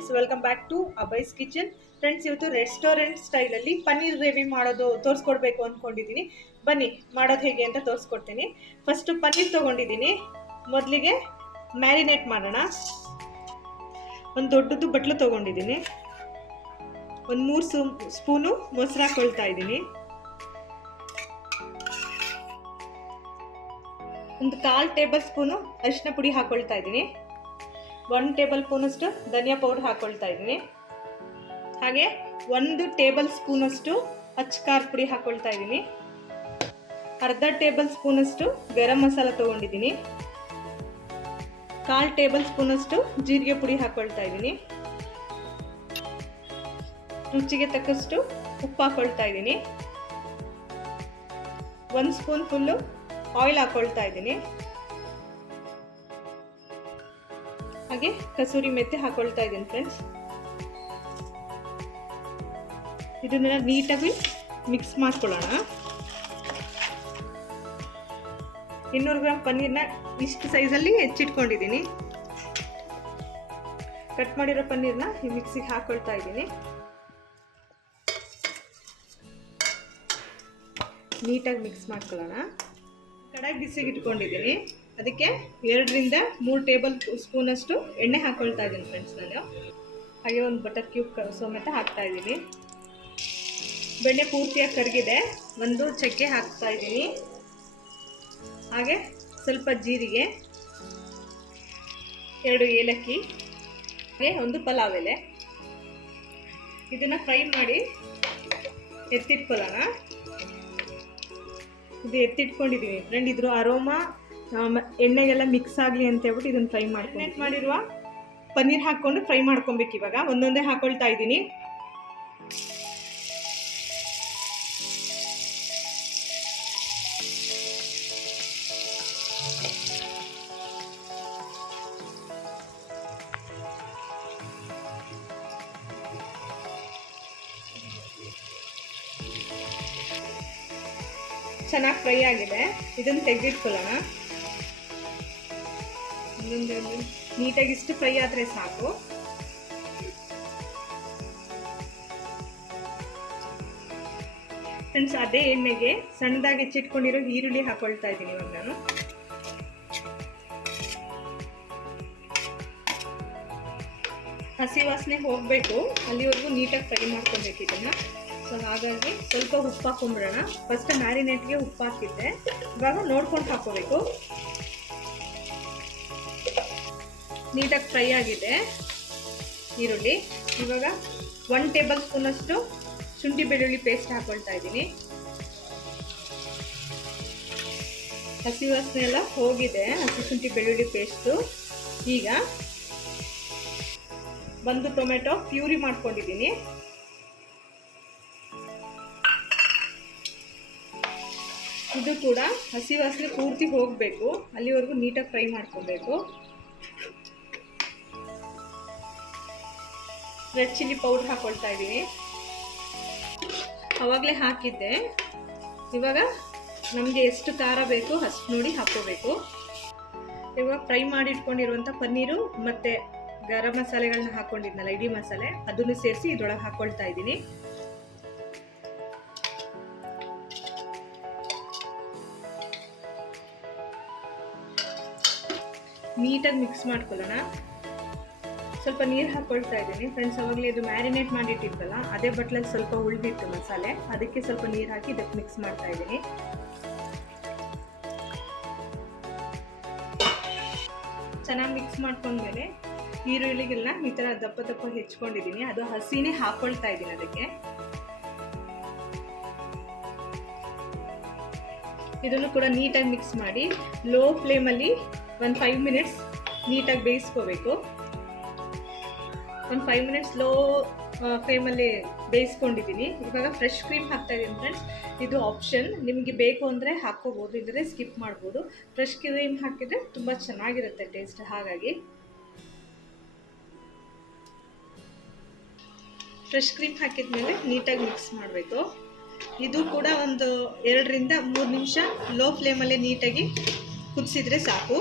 Friends, welcome back to ಅಬೈಸ್ kitchen. Friends, ಇವತ್ತು restaurant ಸ್ಟೈಲಲ್ಲಿ ಪನ್ನೀರ್ ಗ್ರೇವಿ ಮಾಡೋದು ತೋರಿಸ್ಕೊಡ್ಬೇಕು ಅಂದ್ಕೊಂಡಿದ್ದೀನಿ. ಬನ್ನಿ ಮಾಡೋದು ಹೇಗೆ ಅಂತ ತೋರಿಸ್ಕೊಡ್ತೀನಿ. ಫಸ್ಟು ಪನ್ನೀರ್ ತೊಗೊಂಡಿದ್ದೀನಿ. ಮೊದಲಿಗೆ ಮ್ಯಾರಿನೇಟ್ ಮಾಡೋಣ. ಒಂದು ದೊಡ್ಡದು ಬಟ್ಲು ತೊಗೊಂಡಿದ್ದೀನಿ. ಒಂದು 3 ಸ್ಪೂನು ಮೊಸರು ಹಾಕೊಳ್ತಾ ಇದ್ದೀನಿ. ಒಂದು 1/4 ಟೇಬಲ್ ಸ್ಪೂನು ಅರಿಶಿನ ಪುಡಿ ಹಾಕೊಳ್ತಾ ಇದ್ದೀನಿ. 1 ಟೇಬಲ್ ಸ್ಪೂನಷ್ಟು ಧನಿಯಾ ಪೌಡರ್ ಹಾಕೊಳ್ತಾ ಇದ್ದೀನಿ. ಹಾಗೆ 1 ಟೇಬಲ್ ಸ್ಪೂನಷ್ಟು ಅಚ್ಚ ಖಾರ ಪುಡಿ ಹಾಕೊಳ್ತಾ ಇದ್ದೀನಿ. ಅರ್ಧ ಟೇಬಲ್ ಸ್ಪೂನಷ್ಟು ಗರಂ ಮಸಾಲ ತೊಗೊಂಡಿದ್ದೀನಿ. 1/4 ಟೇಬಲ್ ಸ್ಪೂನಷ್ಟು ಜೀರಿಗೆ ಪುಡಿ ಹಾಕೊಳ್ತಾ ಇದ್ದೀನಿ. ರುಚಿಗೆ ತಕ್ಕಷ್ಟು ಉಪ್ಪು ಹಾಕೊಳ್ತಾ ಇದ್ದೀನಿ. 1 ಸ್ಪೂನ್ ಫುಲ್ಲು ಆಯಿಲ್ ಹಾಕೊಳ್ತಾ ಇದ್ದೀನಿ. ಹಾಗೆ ಕಸೂರಿ ಮೆಂತೆ ಹಾಕೊಳ್ತಾ ಇದ್ದೀನಿ. ಫ್ರೆಂಡ್ಸ್, ಇದನ್ನೆಲ್ಲ ನೀಟಾಗಿ ಮಿಕ್ಸ್ ಮಾಡ್ಕೊಳ್ಳೋಣ. 200 ಗ್ರಾಮ್ ಪನ್ನೀರ್ನ ಇಷ್ಟು ಸೈಜಲ್ಲಿ ಹೆಚ್ಚಿಟ್ಕೊಂಡಿದ್ದೀನಿ. ಕಟ್ ಮಾಡಿರೋ ಪನ್ನೀರ್ನ ಈ ಮಿಕ್ಸಿಗೆ ಹಾಕೊಳ್ತಾ ಇದ್ದೀನಿ. ನೀಟಾಗಿ ಮಿಕ್ಸ್ ಮಾಡ್ಕೊಳ್ಳೋಣ. ಕಡಾಯಿ ಬಿಸಿಗೆ ಇಟ್ಕೊಂಡಿದ್ದೀನಿ. ಅದಕ್ಕೆ 2 ರಿಂದ 3 ಟೇಬಲ್ ಸ್ಪೂನಷ್ಟು ಎಣ್ಣೆ ಹಾಕೊಳ್ತಾ ಇದ್ದೀನಿ. ಫ್ರೆಂಡ್ಸ್, ನಾನು ಹಾಗೆ ಒಂದು ಬಟರ್ ಕ್ಯೂಬ್ ಸಮೇತ ಹಾಕ್ತಾ ಇದ್ದೀನಿ. ಬೆಣ್ಣೆ ಪೂರ್ತಿಯಾಗಿ ಕರಗಿದೆ. 1 ಚಕ್ಕೆ ಹಾಕ್ತಾ ಇದ್ದೀನಿ. ಹಾಗೆ ಸ್ವಲ್ಪ ಜೀರಿಗೆ, 2 ಏಲಕ್ಕಿ, ಹಾಗೆ 1 ಪಲಾವ್ ಎಲೆ. ಇದನ್ನು ಫ್ರೈ ಮಾಡಿ ಎತ್ತಿಟ್ಕೊಳ್ಳೋಣ. ಇದು ಎತ್ತಿಟ್ಕೊಂಡಿದ್ದೀವಿ ಫ್ರೆಂಡ್. ಇದ್ರ ಅರೋಮಾ ಎಣ್ಣೆಗೆಲ್ಲ ಮಿಕ್ಸ್ ಆಗಲಿ ಅಂತ ಹೇಳ್ಬಿಟ್ಟು ಇದನ್ನು ಫ್ರೈ ಮಾಡಿರುವ ಪನ್ನೀರ್ ಹಾಕ್ಕೊಂಡು ಫ್ರೈ ಮಾಡ್ಕೊಬೇಕು. ಇವಾಗ ಒಂದೊಂದೇ ಹಾಕೊಳ್ತಾ ಇದ್ದೀನಿ. ಚೆನ್ನಾಗಿ ಫ್ರೈ ಆಗಿದೆ. ಇದನ್ನು ತೆಗೆದಿಟ್ಕೊಳ್ಳೋಣ. ನೀಟಾಗಿ ಇಷ್ಟು ಫ್ರೈ ಆದರೆ ಸಾಕು. ಫ್ರೆಂಡ್ಸ್, ಅದೇ ಎಣ್ಣೆಗೆ ಸಣ್ಣದಾಗಿ ಹೆಚ್ಚಿಟ್ಕೊಂಡಿರೋ ಈರುಳ್ಳಿ ಹಾಕೊಳ್ತಾ ಇದ್ದೀನಿ. ಇವಾಗ ನಾನು ಹಸಿ ವಾಸನೆ ಹೋಗಬೇಕು, ಅಲ್ಲಿವರೆಗೂ ನೀಟಾಗಿ ಫ್ರೈ ಮಾಡ್ಕೊಬೇಕು ಇದನ್ನು. ಸೊ ಹಾಗಾಗಿ ಸ್ವಲ್ಪ ಉಪ್ಪು ಹಾಕೊಂಡ್ಬಿಡೋಣ. ಫಸ್ಟ್ ಮ್ಯಾರಿನೇಟ್ಗೆ ಉಪ್ಪು ಹಾಕಿದ್ದೆ, ಇವಾಗ ನೋಡ್ಕೊಂಡು ಹಾಕೋಬೇಕು. ನೀಟಾಗಿ ಫ್ರೈ ಆಗಿದೆ ಈರುಳ್ಳಿ. ಇವಾಗ 1 ಟೇಬಲ್ ಸ್ಪೂನಷ್ಟು ಶುಂಠಿ ಬೆಳ್ಳುಳ್ಳಿ ಪೇಸ್ಟ್ ಹಾಕೊಳ್ತಾ ಇದ್ದೀನಿ. ಹಸಿ ವಾಸನೆ ಎಲ್ಲ ಹೋಗಿದೆ, ಹಸಿ ಶುಂಠಿ ಬೆಳ್ಳುಳ್ಳಿ ಪೇಸ್ಟು. ಈಗ 1 ಟೊಮೆಟೊ ಪ್ಯೂರಿ ಮಾಡ್ಕೊಂಡಿದ್ದೀನಿ. ಇದು ಕೂಡ ಹಸಿ ವಾಸನೆ ಪೂರ್ತಿ ಹೋಗಬೇಕು, ಅಲ್ಲಿವರೆಗೂ ನೀಟಾಗಿ ಫ್ರೈ ಮಾಡ್ಕೊಬೇಕು. ರೆಡ್ ಚಿಲ್ಲಿ ಪೌಡರ್ ಹಾಕೊಳ್ತಾ ಇದ್ದೀನಿ. ಆವಾಗಲೇ ಹಾಕಿದ್ದೆ. ಇವಾಗ ನಮಗೆ ಎಷ್ಟು ಖಾರ ಬೇಕು ಅಷ್ಟು ನೋಡಿ ಹಾಕೋಬೇಕು. ಇವಾಗ ಫ್ರೈ ಮಾಡಿ ಇಟ್ಕೊಂಡಿರುವಂಥ ಪನ್ನೀರು ಮತ್ತು ಗರಂ ಮಸಾಲೆಗಳನ್ನ ಹಾಕ್ಕೊಂಡಿದ್ನಲ್ಲ, ಇಡೀ ಮಸಾಲೆ, ಅದನ್ನು ಸೇರಿಸಿ ಇದರೊಳಗೆ ಹಾಕ್ಕೊಳ್ತಾ ಇದ್ದೀನಿ. ನೀಟಾಗಿ ಮಿಕ್ಸ್ ಮಾಡ್ಕೊಳ್ಳೋಣ. ಸ್ವಲ್ಪ ನೀರು ಹಾಕ್ಕೊಳ್ತಾ ಇದ್ದೀನಿ. ಫ್ರೆಂಡ್ಸ್, ಅವಾಗಲೇ ಇದು ಮ್ಯಾರಿನೇಟ್ ಮಾಡಿಟ್ಟಿದ್ವಲ್ಲ, ಅದೇ ಬಟ್ಲಲ್ಲಿ ಸ್ವಲ್ಪ ಉಳಿದಿತ್ತು ಮಸಾಲೆ, ಅದಕ್ಕೆ ಸ್ವಲ್ಪ ನೀರು ಹಾಕಿ ಇದಕ್ಕೆ ಮಿಕ್ಸ್ ಮಾಡ್ತಾ ಇದ್ದೀನಿ. ಚೆನ್ನಾಗಿ ಮಿಕ್ಸ್ ಮಾಡ್ಕೊಂಡ್ಮೇಲೆ ಈರುಳ್ಳಿಗೆಲ್ಲ ಈ ಥರ ದಪ್ಪ ದಪ್ಪ ಹೆಚ್ಕೊಂಡಿದ್ದೀನಿ. ಅದು ಹಸಿನೇ ಹಾಕ್ಕೊಳ್ತಾ ಇದ್ದೀನಿ. ಅದಕ್ಕೆ ಇದನ್ನು ಕೂಡ ನೀಟಾಗಿ ಮಿಕ್ಸ್ ಮಾಡಿ ಲೋ ಫ್ಲೇಮಲ್ಲಿ ಒಂದು 5 ಮಿನಿಟ್ಸ್ ನೀಟಾಗಿ ಬೇಯಿಸ್ಕೋಬೇಕು. ಒಂದು 5 ಮಿನಿಟ್ಸ್ ಲೋ ಫ್ಲೇಮಲ್ಲಿ ಬೇಯಿಸ್ಕೊಂಡಿದ್ದೀನಿ. ಇವಾಗ ಫ್ರೆಶ್ ಕ್ರೀಮ್ ಹಾಕ್ತಾ ಇದ್ದೀನಿ. ಫ್ರೆಂಡ್ಸ್, ಇದು ಆಪ್ಷನ್, ನಿಮಗೆ ಬೇಕು ಅಂದರೆ ಹಾಕ್ಕೋಬೋದು, ಇಲ್ಲದ್ರೆ ಸ್ಕಿಪ್ ಮಾಡ್ಬೋದು. ಫ್ರೆಶ್ ಕ್ರೀಮ್ ಹಾಕಿದರೆ ತುಂಬ ಚೆನ್ನಾಗಿರುತ್ತೆ ಟೇಸ್ಟ್. ಹಾಗಾಗಿ ಫ್ರೆಶ್ ಕ್ರೀಮ್ ಹಾಕಿದ್ಮೇಲೆ ನೀಟಾಗಿ ಮಿಕ್ಸ್ ಮಾಡಬೇಕು. ಇದು ಕೂಡ ಒಂದು 2 ರಿಂದ 3 ನಿಮಿಷ ಲೋ ಫ್ಲೇಮಲ್ಲೇ ನೀಟಾಗಿ ಕುದಿಸಿದ್ರೆ ಸಾಕು.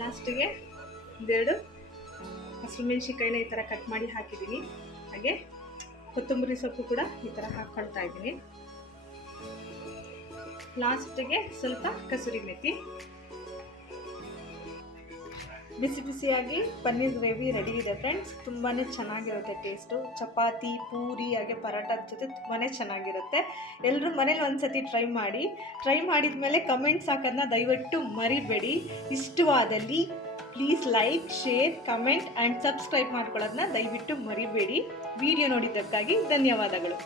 ಲಾಸ್ಟಿಗೆ 2 ಹಸಿಮೆಣ್ಸಿಕಾಯಿನ ಈ ಥರ ಕಟ್ ಮಾಡಿ ಹಾಕಿದ್ದೀನಿ. ಹಾಗೆ ಕೊತ್ತಂಬರಿ ಸೊಪ್ಪು ಕೂಡ ಈ ಥರ ಹಾಕ್ಕೊಳ್ತಾ ಇದ್ದೀನಿ. ಲಾಸ್ಟಿಗೆ ಸ್ವಲ್ಪ ಕಸೂರಿ ಮೆಥಿ. ಬಿಸಿ ಬಿಸಿಯಾಗಿ ಪನ್ನೀರ್ ಗ್ರೇವಿ ರೆಡಿ ಇದೆ ಫ್ರೆಂಡ್ಸ್. ತುಂಬಾ ಚೆನ್ನಾಗಿರುತ್ತೆ ಟೇಸ್ಟು. ಚಪಾತಿ, ಪೂರಿ ಹಾಗೆ ಪರೋಟದ ಜೊತೆ ತುಂಬಾ ಚೆನ್ನಾಗಿರುತ್ತೆ. ಎಲ್ಲರೂ ಮನೇಲಿ ಒಂದ್ಸತಿ ಟ್ರೈ ಮಾಡಿದ ಮೇಲೆ ಕಮೆಂಟ್ಸ್ ಹಾಕೋದನ್ನ ದಯವಿಟ್ಟು ಮರಿಬೇಡಿ. ಇಷ್ಟವಾದಲ್ಲಿ please like, share, comment and subscribe ಮಾಡ್ಕೊಳ್ಳೋದನ್ನ ದಯವಿಟ್ಟು ಮರಿಬೇಡಿ. ವಿಡಿಯೋ ನೋಡಿದ್ದಕ್ಕಾಗಿ ಧನ್ಯವಾದಗಳು.